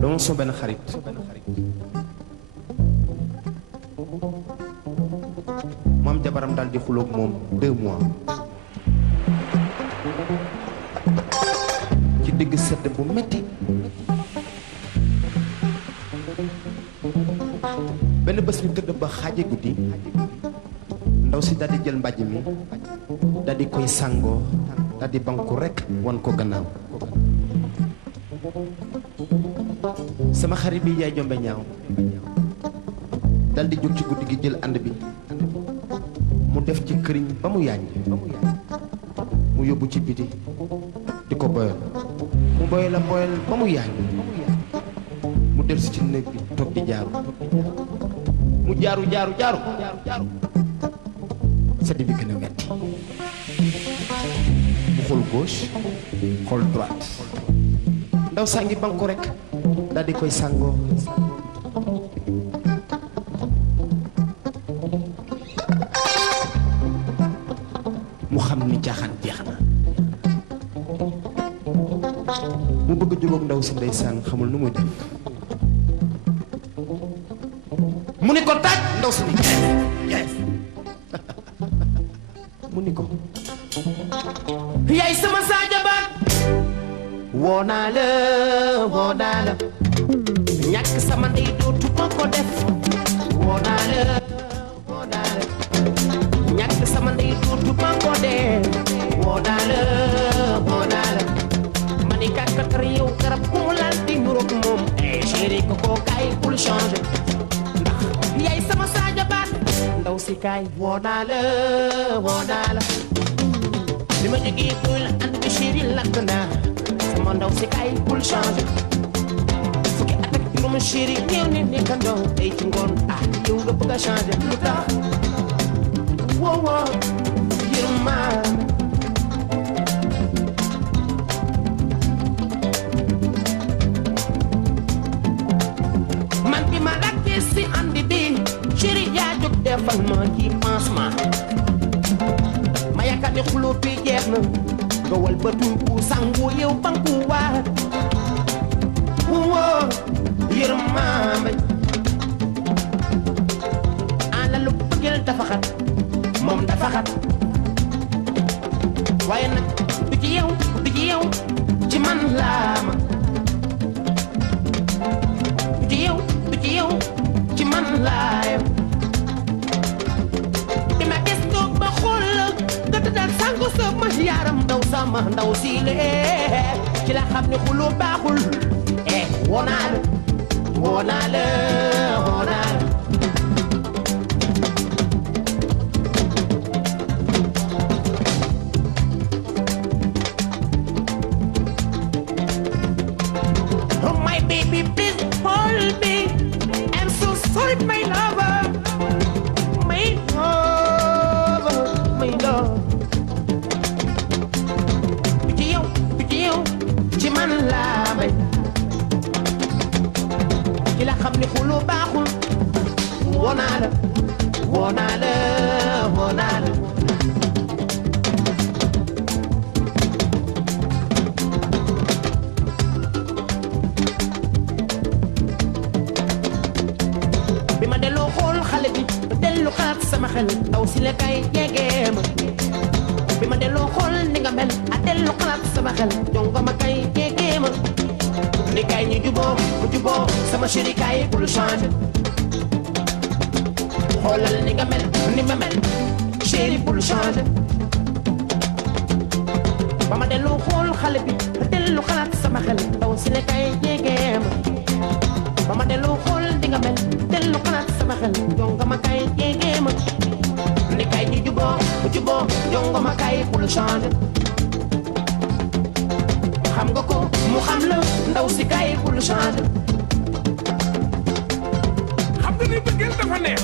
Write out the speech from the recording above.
donc so benn xarit moom jabaram daal di xuloog moom 2 mois ci digg sedd bu metti benn bés ñu tëdd ba xaaje guddi ndaw si daal di jël mbàjj mi daal di koy sàngoo daal di banku rekk wan ko gannaaw sama xarit bi yaay jombe ñaaw daal di jóg ci guddi gi jël ànd bi mu def ci këriñ ba mu yaañ mu yóbbu ci biti di ko boyal mu boyal a boyal ba mu yaañ mu del si ci néeg bi toog di jaaru mu jaaru sedd bi gën a metti mu xool gauche xool droite ndaw saa ngi banku rek daal di koy sàngoo mu xam ni caaxaan jeex na mu bëgg a jógoog ndaw si ndeysaan xamul nu muy def mu ni ko taaj ndaw si ni yes mu ni ko yaay sama saajabaat woo naa la ñàkk sama ndey dootu ma ko def woo naa la ñàkk sama ndey dootu ma ko def woo naa la ma ni kàkkatar yow garab ku mu laal di nuroog moom eh chéri ko koo kaay bul changer ndax yaay sama saajabaat ndaw si kaay woo naa la bi ma jógee bul ànd bi chéri lakk naa sama ndaw si kaay bul changer fukki at ak juróom chéri ñëw ne nekkandoo tey ci ngoon ah yow nga bëgg a changer lu tax woo yërma man bi ma lakkee si andi bi chéri yaa jóg defal ma ci pansement ma yaakaar ne xuloo bi jeex na nga wal ba tuuku sangu yow banku waat woo yërmande ala lu bëggeel dafa xat moom dafa xat waaye nag du ci yow ci man laama du ci yow ci man laayam bi ma gis toog ba xool la nga tëddal sangu sama yaram ndaw sama ndaw siile ci la xam ne xuloo baaxul woo naa la oh my baby please hold me I'm so sorry my lover my love bi ci yow ci man laa may ki la xam ne xuloo baaxul woo naa la bi ma delloo xool xale bi dellu xalaat sama xel ndaw si la kay jegee ma bi ma delloo xool ni nga mel a dellu xalaat sama xel jongo ma kay jegee ma ni kay ñu juboo sama chéri kay bul changer xoolal ni nga mel ni ma mel chéri bul changer ba ma dellu xool xale bi dellu xalaat sama xel ndaw si la kay jegee ma ba ma dellu xool ni nga mel dellu xalaat sama xel jongo ma kay jegee ma ni kay ñu juboo jongo ma kay bul changer xam nga ko mu xam la ndaw si kay bul changer xam nga ni bëggeel dafa neex